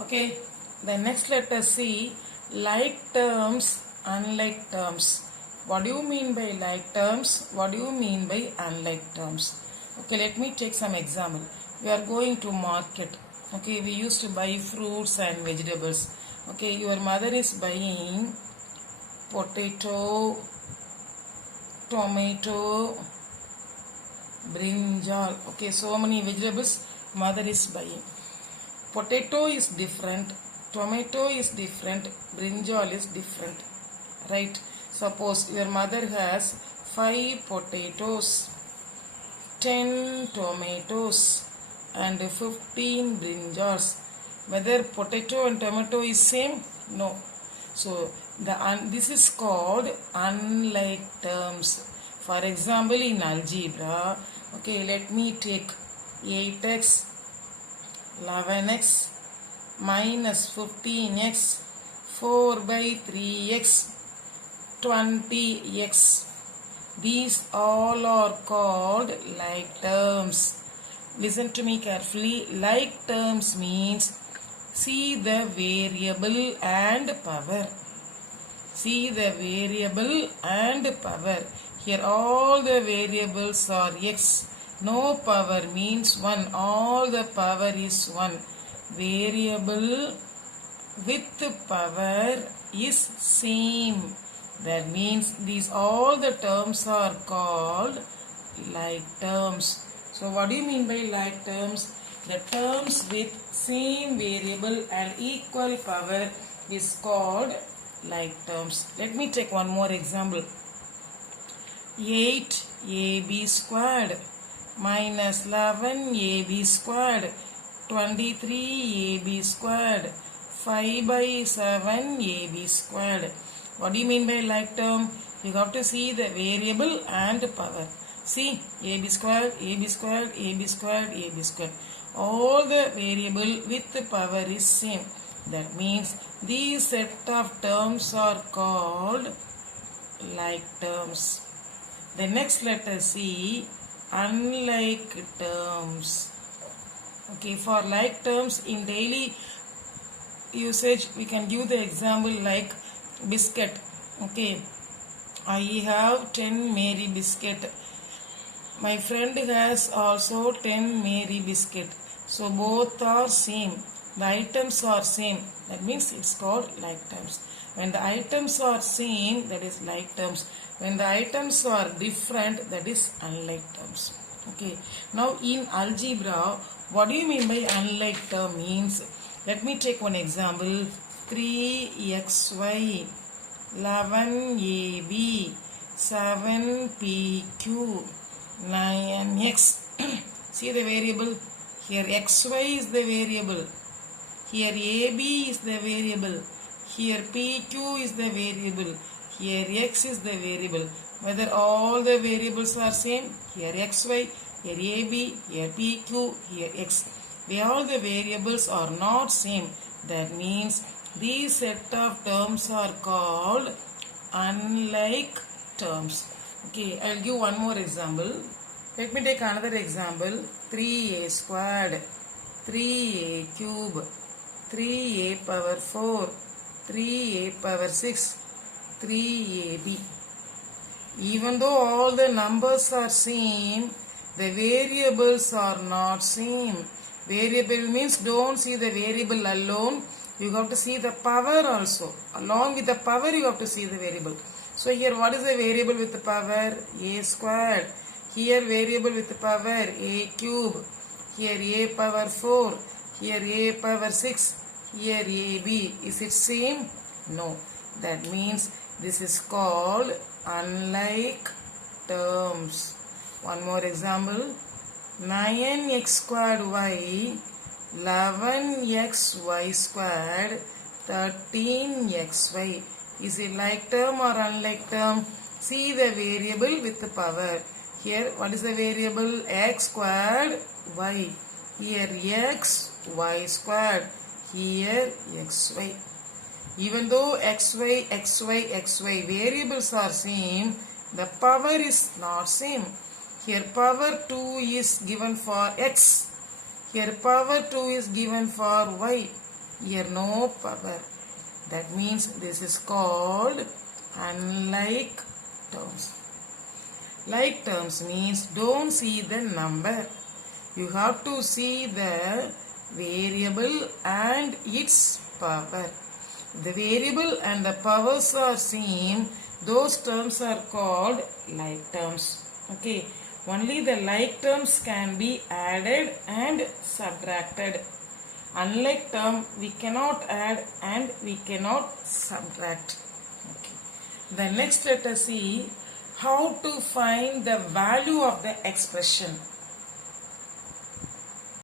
Okay, then next let us see like terms, unlike terms. What do you mean by like terms? What do you mean by unlike terms? Okay, let me take some example. We are going to market. Okay, we used to buy fruits and vegetables. Okay, your mother is buying potato, tomato, brinjal. Okay, so many vegetables mother is buying. Potato is different, tomato is different, brinjal is different, right? Suppose your mother has 5 potatoes, 10 tomatoes and 15 brinjals. Whether potato and tomato is same? No. So this is called unlike terms. For example, in algebra, okay, let me take 8x 11x minus 15x 4 by 3x 20x. These all are called like terms. Listen to me carefully. Like terms means see the variable and power. See the variable and power. Here all the variables are x. No power means 1. All the power is 1. Variable with power is same. That means these all the terms are called like terms. So what do you mean by like terms? The terms with same variable and equal power is called like terms. Let me take one more example. 8ab squared minus 11ab squared 23ab squared 5 by 7ab squared. What do you mean by like term? You have to see the variable and power. See, ab squared, ab squared, ab squared, ab squared. All the variable with the power is same. That means these set of terms are called like terms. The next let us see unlike terms. Okay, for like terms in daily usage we can give the example like biscuit. Okay, I have 10 Mary biscuit. My friend has also 10 Mary biscuit. So both are same. The items are same. That means it's called like terms. When the items are same, that is like terms. When the items are different, that is unlike terms. Okay. Now in algebra, what do you mean by unlike term means? Let me take one example. 3xy, 11ab, 7pq, 9x. See the variable. Here xy is the variable. Here ab is the variable. Here pq is the variable. Here x is the variable. Whether all the variables are same, here xy, here ab, here pq, here x. Where all the variables are not same, that means these set of terms are called unlike terms. Okay, I will give one more example. Let me take another example. 3a squared, 3a cube, 3a power 4, 3a power 6, 3ab. Even though all the numbers are same, the variables are not same. Variable means don't see the variable alone. You have to see the power also. Along with the power you have to see the variable. So here what is the variable with the power? A squared. Here variable with the power a cube. Here a power 4. Here a power 6. Here ab. Is it same? No. That means this is called unlike terms. One more example. 9x squared y, 11xy squared, 13xy. Is it like term or unlike term? See the variable with the power. Here what is the variable? X squared y. Here x y squared. Here xy. Even though xy, xy, xy variables are same, the power is not same. Here power 2 is given for x. Here power 2 is given for y. Here no power. That means this is called unlike terms. Like terms means don't see the number. You have to see the variable and its power. The variable and the powers are same. Those terms are called like terms. Okay. Only the like terms can be added and subtracted. Unlike term, we cannot add and we cannot subtract. Okay. The next let us see how to find the value of the expression.